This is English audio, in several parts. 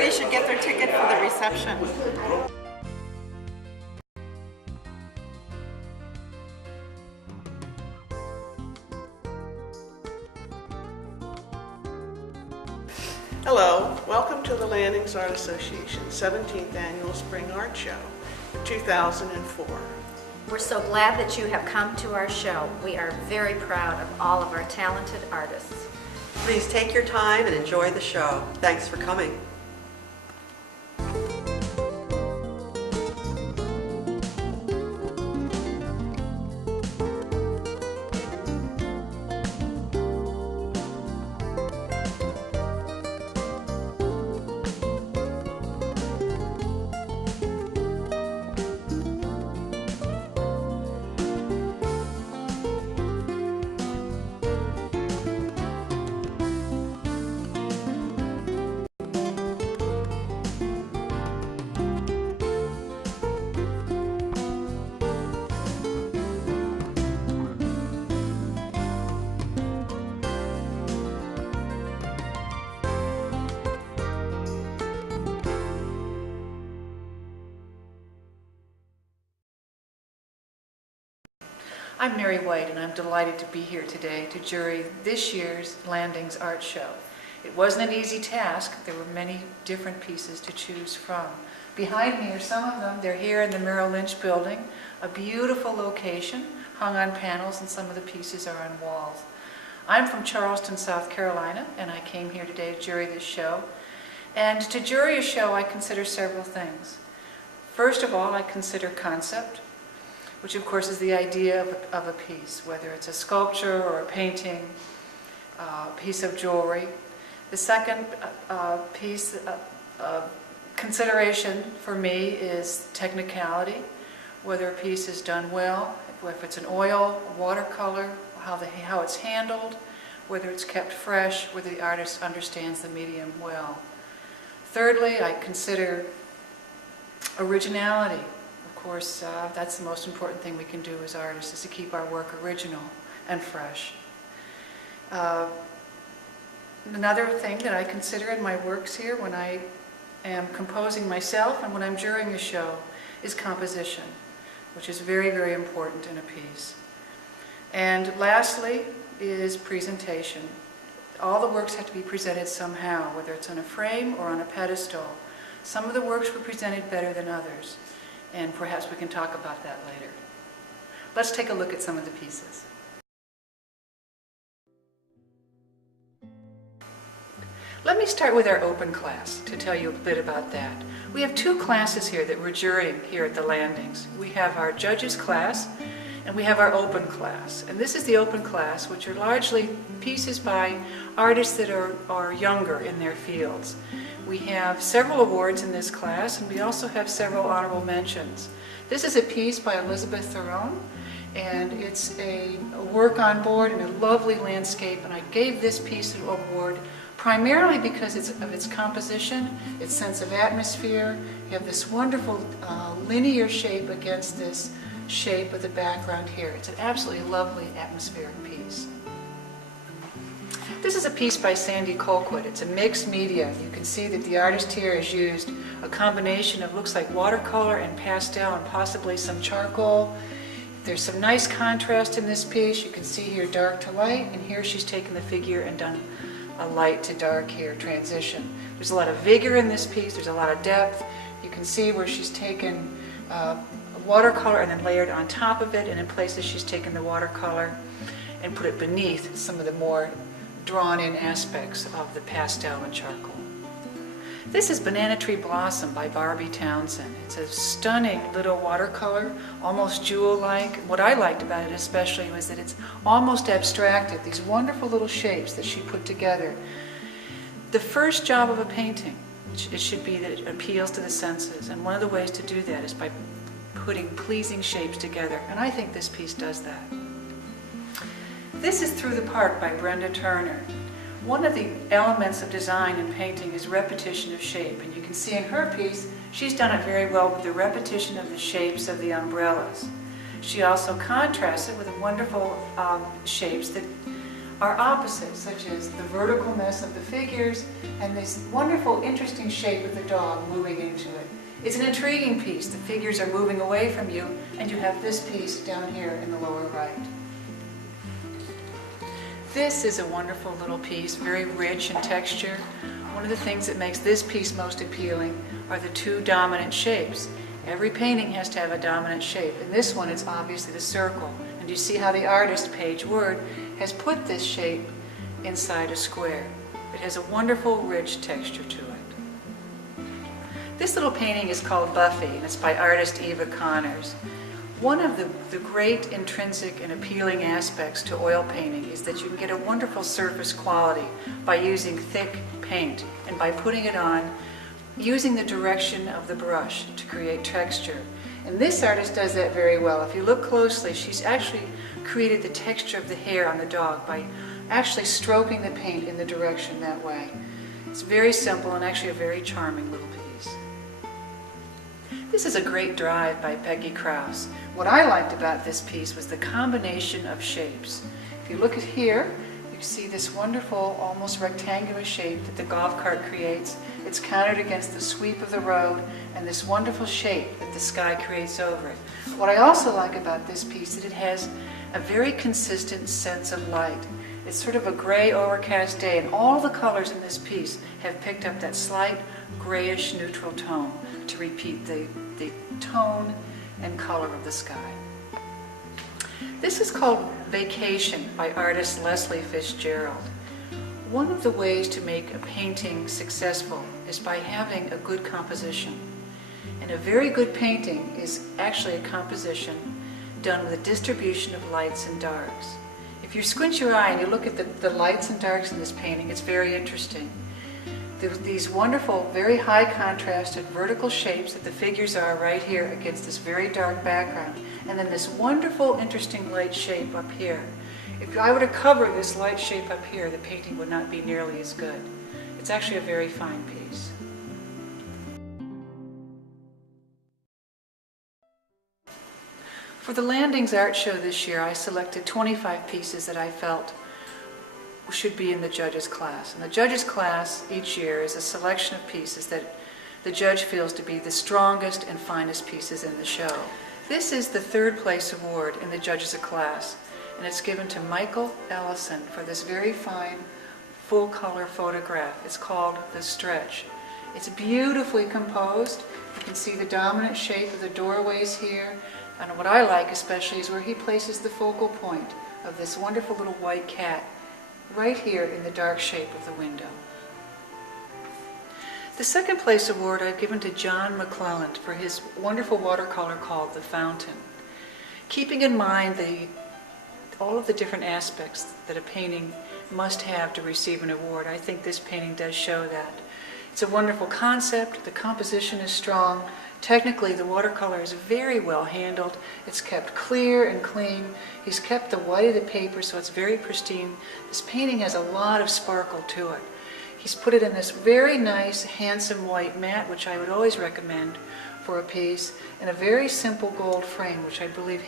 everybody should get their ticket for the reception. Hello, welcome to the Landings Art Association's 17th Annual Spring Art Show for 2004. We're so glad that you have come to our show. We are very proud of all of our talented artists. Please take your time and enjoy the show. Thanks for coming. I'm Mary White, and I'm delighted to be here today to jury this year's Landings Art Show. It wasn't an easy task. There were many different pieces to choose from. Behind me are some of them. They're here in the Merrill Lynch building, a beautiful location, hung on panels, and some of the pieces are on walls. I'm from Charleston, South Carolina, and I came here today to jury this show. And to jury a show, I consider several things. First of all, I consider concept, which of course is the idea of a piece, whether it's a sculpture or a painting, a piece of jewelry. The second piece of consideration for me is technicality, whether a piece is done well, if it's an oil, watercolor, how it's handled, whether it's kept fresh, whether the artist understands the medium well. Thirdly, I consider originality. Of course, that's the most important thing we can do as artists, is to keep our work original and fresh. Another thing that I consider in my works here when I am composing myself and when I'm jurying a show is composition, which is very, very important in a piece. And lastly is presentation. All the works have to be presented somehow, whether it's on a frame or on a pedestal. Some of the works were presented better than others, and perhaps we can talk about that later. Let's take a look at some of the pieces. Let me start with our open class to tell you a bit about that. We have two classes here that we're jurying here at the Landings. We have our judges class and we have our open class. And this is the open class, which are largely pieces by artists that are younger in their fields. We have several awards in this class, and we also have several honorable mentions. This is a piece by Elizabeth Theron, and it's a work on board in a lovely landscape, and I gave this piece an award primarily because of its composition, its sense of atmosphere. You have this wonderful linear shape against this shape of the background here. It's an absolutely lovely atmospheric piece. This is a piece by Sandy Colquitt. It's a mixed media. You can see that the artist here has used a combination of looks like watercolor and pastel and possibly some charcoal. There's some nice contrast in this piece. You can see here dark to light, and here she's taken the figure and done a light to dark here transition. There's a lot of vigor in this piece. There's a lot of depth. You can see where she's taken watercolor and then layered on top of it, and in places she's taken the watercolor and put it beneath some of the more drawn-in aspects of the pastel and charcoal. This is Banana Tree Blossom by Barbie Townsend. It's a stunning little watercolor, almost jewel-like. What I liked about it especially was that it's almost abstracted, these wonderful little shapes that she put together. The first job of a painting, it should be that it appeals to the senses, and one of the ways to do that is by putting pleasing shapes together, and I think this piece does that. This is Through the Park by Brenda Turner. One of the elements of design in painting is repetition of shape, and you can see in her piece, she's done it very well with the repetition of the shapes of the umbrellas. She also contrasts it with the wonderful shapes that are opposites, such as the verticalness of the figures and this wonderful, interesting shape of the dog moving into it. It's an intriguing piece. The figures are moving away from you, and you have this piece down here in the lower right. This is a wonderful little piece, very rich in texture. One of the things that makes this piece most appealing are the two dominant shapes. Every painting has to have a dominant shape. In this one, it's obviously the circle. And you see how the artist, Paige Word, has put this shape inside a square. It has a wonderful, rich texture to it. This little painting is called Buffy, and it's by artist Eva Connors. One of the great intrinsic and appealing aspects to oil painting is that you can get a wonderful surface quality by using thick paint and by putting it on using the direction of the brush to create texture. And this artist does that very well. If you look closely, she's actually created the texture of the hair on the dog by actually stroking the paint in the direction that way. It's very simple and actually a very charming little piece. This is a great drive by Peggy Krause. What I liked about this piece was the combination of shapes. If you look at here, you see this wonderful, almost rectangular shape that the golf cart creates. It's countered against the sweep of the road and this wonderful shape that the sky creates over it. What I also like about this piece is that it has a very consistent sense of light. It's sort of a gray overcast day, and all the colors in this piece have picked up that slight grayish neutral tone to repeat the tone and color of the sky. This is called Vacation by artist Leslie Fitzgerald. One of the ways to make a painting successful is by having a good composition. And a very good painting is actually a composition done with a distribution of lights and darks. If you squint your eye and you look at the lights and darks in this painting, it's very interesting. These wonderful, very high contrasted vertical shapes that the figures are right here against this very dark background, and then this wonderful, interesting light shape up here. If I were to cover this light shape up here, the painting would not be nearly as good. It's actually a very fine piece. For the Landings Art Show this year, I selected 25 pieces that I felt should be in the judges' class. And the judges' class each year is a selection of pieces that the judge feels to be the strongest and finest pieces in the show. This is the third place award in the judges' class, and it's given to Michael Ellison for this very fine full-color photograph. It's called The Stretch. It's beautifully composed. You can see the dominant shape of the doorways here, and what I like especially is where he places the focal point of this wonderful little white cat right here in the dark shape of the window. The second place award I've given to John McClelland for his wonderful watercolor called The Fountain. Keeping in mind all of the different aspects that a painting must have to receive an award, I think this painting does show that. It's a wonderful concept, the composition is strong, technically the watercolor is very well handled, it's kept clear and clean, he's kept the white of the paper so it's very pristine. This painting has a lot of sparkle to it. He's put it in this very nice, handsome white mat, which I would always recommend for a piece, and a very simple gold frame, which I believe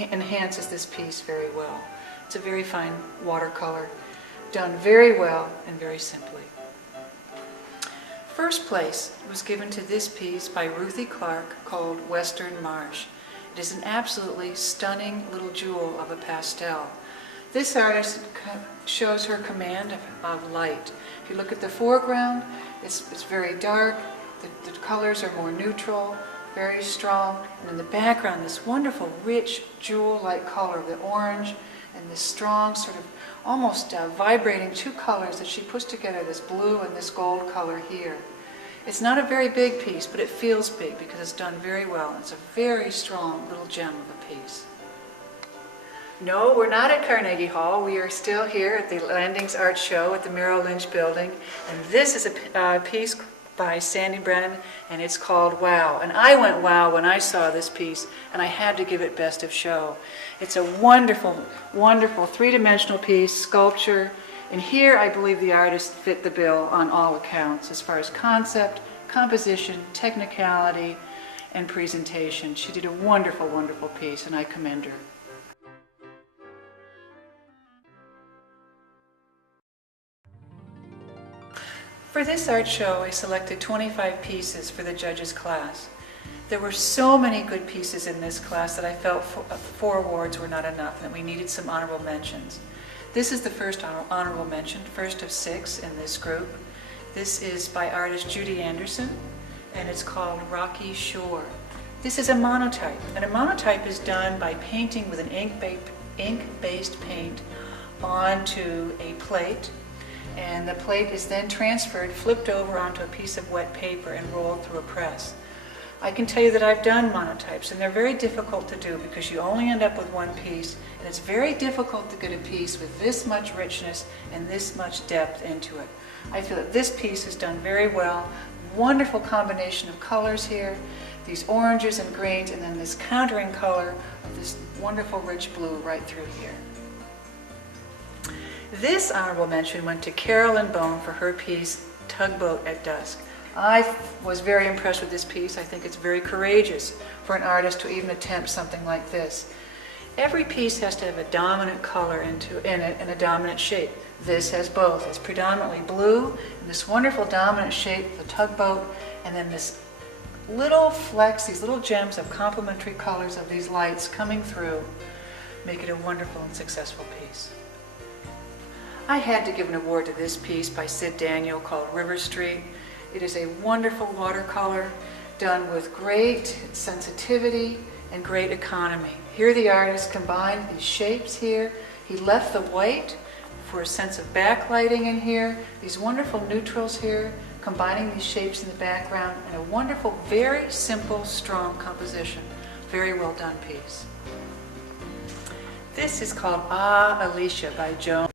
enhances this piece very well. It's a very fine watercolor, done very well and very simply. First place was given to this piece by Ruthie Clark called Western Marsh. It is an absolutely stunning little jewel of a pastel. This artist shows her command of light. If you look at the foreground, it's very dark, the colors are more neutral, very strong, and in the background this wonderful rich jewel-like color of the orange and this strong sort of almost vibrating two colors that she puts together, this blue and this gold color here. It's not a very big piece, but it feels big because it's done very well. It's a very strong little gem of a piece. No, we're not at Carnegie Hall. We are still here at the Landings Art Show at the Merrill Lynch Building, and this is a piece by Sandy Brennan, and it's called Wow. And I went wow when I saw this piece, and I had to give it Best of Show. It's a wonderful, wonderful three-dimensional piece, sculpture, and here I believe the artist fit the bill on all accounts as far as concept, composition, technicality, and presentation. She did a wonderful, wonderful piece, and I commend her. For this art show, I selected 25 pieces for the judges' class. There were so many good pieces in this class that I felt 4 awards were not enough, and we needed some honorable mentions. This is the first honorable mention, first of 6 in this group. This is by artist Judy Anderson, and it's called Rocky Shore. This is a monotype, and a monotype is done by painting with an ink-based paint onto a plate, and the plate is then transferred, flipped over onto a piece of wet paper and rolled through a press. I can tell you that I've done monotypes, and they're very difficult to do because you only end up with one piece, and it's very difficult to get a piece with this much richness and this much depth into it. I feel that this piece is done very well. Wonderful combination of colors here, these oranges and greens, and then this countering color of this wonderful rich blue right through here. This honorable mention went to Carolyn Bone for her piece, Tugboat at Dusk. I was very impressed with this piece. I think it's very courageous for an artist to even attempt something like this. Every piece has to have a dominant color in it and a dominant shape. This has both. It's predominantly blue, and this wonderful dominant shape, the tugboat, and then this little flecks, these little gems of complementary colors of these lights coming through, make it a wonderful and successful piece. I had to give an award to this piece by Sid Daniel called River Street. It is a wonderful watercolor done with great sensitivity and great economy. Here the artist combined these shapes here. He left the white for a sense of backlighting in here, these wonderful neutrals here, combining these shapes in the background, and a wonderful, very simple, strong composition. Very well done piece. This is called Ah, Alicia by Joan.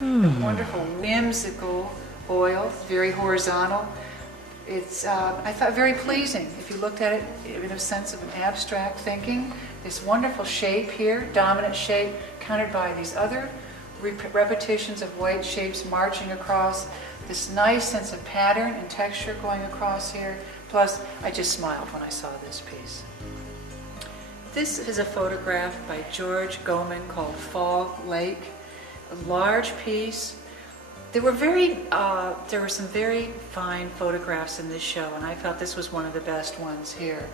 Wonderful, whimsical oil, very horizontal. It's, I thought, very pleasing. If you looked at it in a sense of an abstract thinking, this wonderful shape here, dominant shape, countered by these other repetitions of white shapes marching across, this nice sense of pattern and texture going across here. Plus, I just smiled when I saw this piece. This is a photograph by George Goman called Fall Lake, a large piece. There were some very fine photographs in this show, and I felt this was one of the best ones here.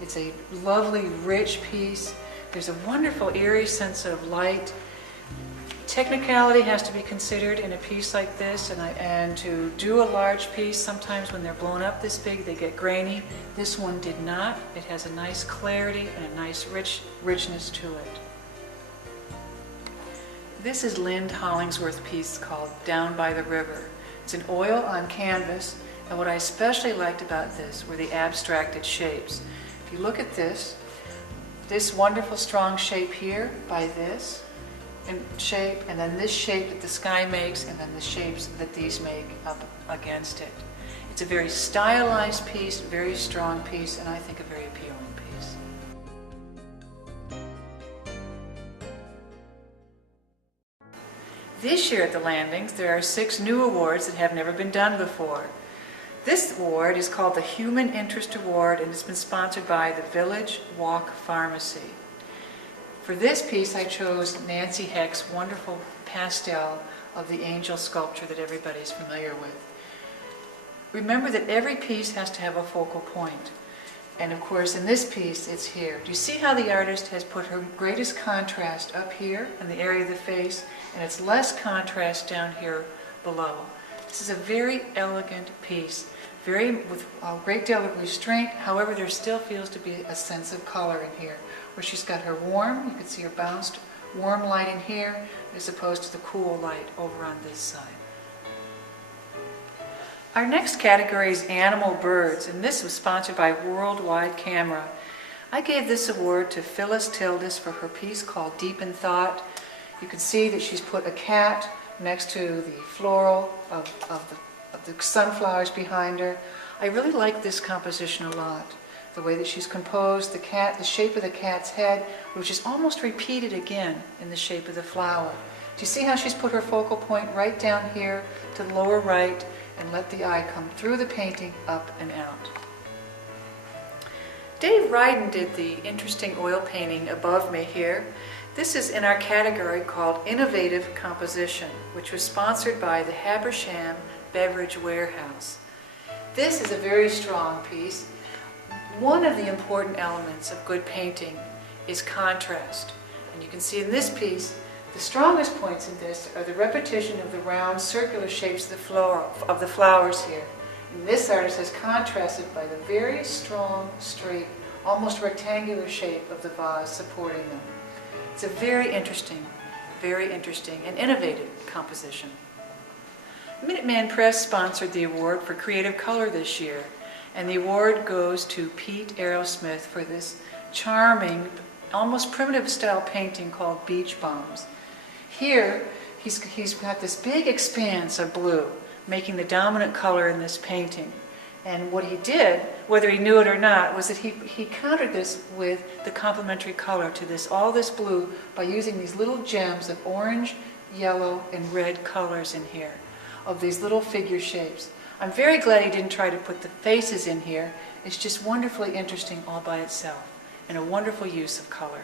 It's a lovely, rich piece. There's a wonderful, eerie sense of light. Technicality has to be considered in a piece like this, and to do a large piece, sometimes when they're blown up this big, they get grainy. This one did not. It has a nice clarity and a nice richness to it. This is Lynn Hollingsworth's piece called Down by the River. It's an oil on canvas, and what I especially liked about this were the abstracted shapes. If you look at this wonderful strong shape here by this shape, and then this shape that the sky makes, and then the shapes that these make up against it. It's a very stylized piece, very strong piece, and I think a very appealing piece. This year at the Landings, there are 6 new awards that have never been done before. This award is called the Human Interest Award, and it's been sponsored by the Village Walk Pharmacy. For this piece, I chose Nancy Heck's wonderful pastel of the angel sculpture that everybody's familiar with. Remember that every piece has to have a focal point. And of course, in this piece, it's here. Do you see how the artist has put her greatest contrast up here in the area of the face, and it's less contrast down here below? This is a very elegant piece, with a great deal of restraint. However, there still feels to be a sense of color in here, where she's got her warm, you can see her bounced warm light in here, as opposed to the cool light over on this side. Our next category is Animal Birds, and this was sponsored by Worldwide Camera. I gave this award to Phyllis Tildis for her piece called Deep in Thought. You can see that she's put a cat next to the floral of the sunflowers behind her. I really like this composition a lot. The way that she's composed the cat, the shape of the cat's head, which is almost repeated again in the shape of the flower. Do you see how she's put her focal point right down here to the lower right and let the eye come through the painting up and out? Dave Ryden did the interesting oil painting above me here. This is in our category called Innovative Composition, which was sponsored by the Habersham beverage warehouse. This is a very strong piece. One of the important elements of good painting is contrast. And you can see in this piece, the strongest points in this are the repetition of the round circular shapes of the flowers here. And this artist has contrasted by the very strong, straight, almost rectangular shape of the vase supporting them. It's a very interesting and innovative composition. Minuteman Press sponsored the award for Creative Color this year, and the award goes to Pete Arrowsmith for this charming, almost primitive style painting called Beach Bombs. Here, he's got this big expanse of blue, making the dominant color in this painting. And what he did, whether he knew it or not, was that he countered this with the complementary color to this, all this blue, by using these little gems of orange, yellow, and red colors in here, of these little figure shapes. I'm very glad he didn't try to put the faces in here. It's just wonderfully interesting all by itself, and a wonderful use of color.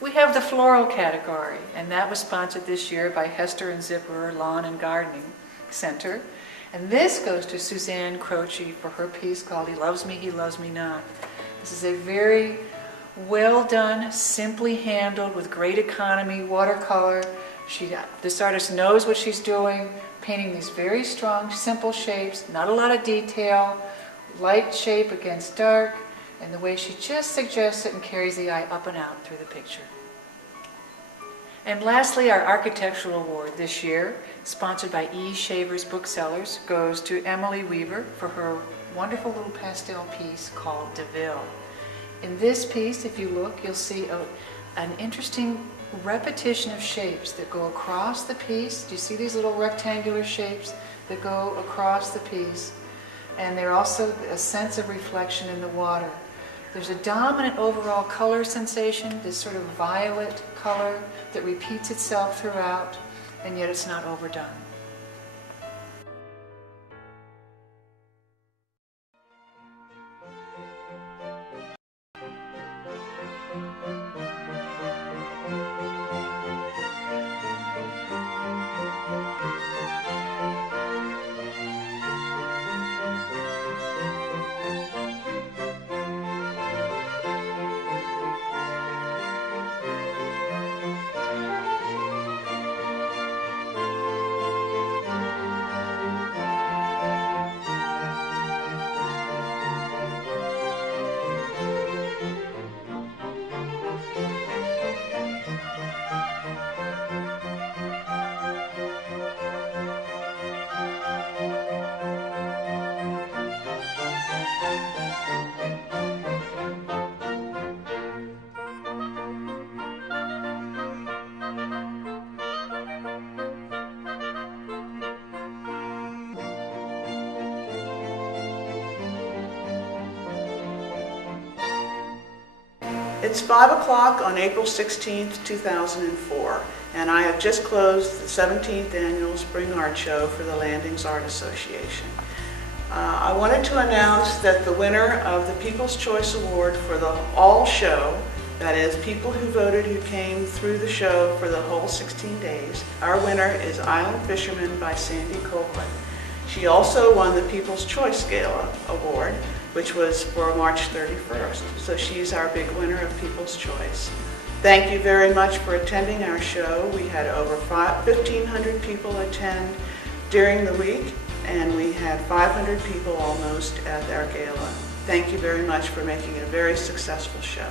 We have the floral category, and that was sponsored this year by Hester and Zipperer Lawn and Gardening Center. And this goes to Suzanne Croce for her piece called He Loves Me, He Loves Me Not. This is a very well done, simply handled, with great economy, watercolor. This artist knows what she's doing, painting these very strong, simple shapes, not a lot of detail, light shape against dark, and the way she just suggests it and carries the eye up and out through the picture. And lastly, our architectural award this year, sponsored by E. Shavers Booksellers, goes to Emily Weaver for her wonderful little pastel piece called DeVille. In this piece, if you look, you'll see an interesting repetition of shapes that go across the piece. Do you see these little rectangular shapes that go across the piece? And they're also a sense of reflection in the water. There's a dominant overall color sensation, this sort of violet color that repeats itself throughout, and yet it's not overdone. It's 5 o'clock on April 16th, 2004, and I have just closed the 17th Annual Spring Art Show for the Landings Art Association. I wanted to announce that the winner of the People's Choice Award for the All Show, that is, people who voted who came through the show for the whole 16 days, our winner is Island Fisherman by Sandy Colquitt. She also won the People's Choice Gala Award, which was for March 31st. So she's our big winner of People's Choice. Thank you very much for attending our show. We had over 1,500 people attend during the week, and we had 500 people almost at our gala. Thank you very much for making it a very successful show.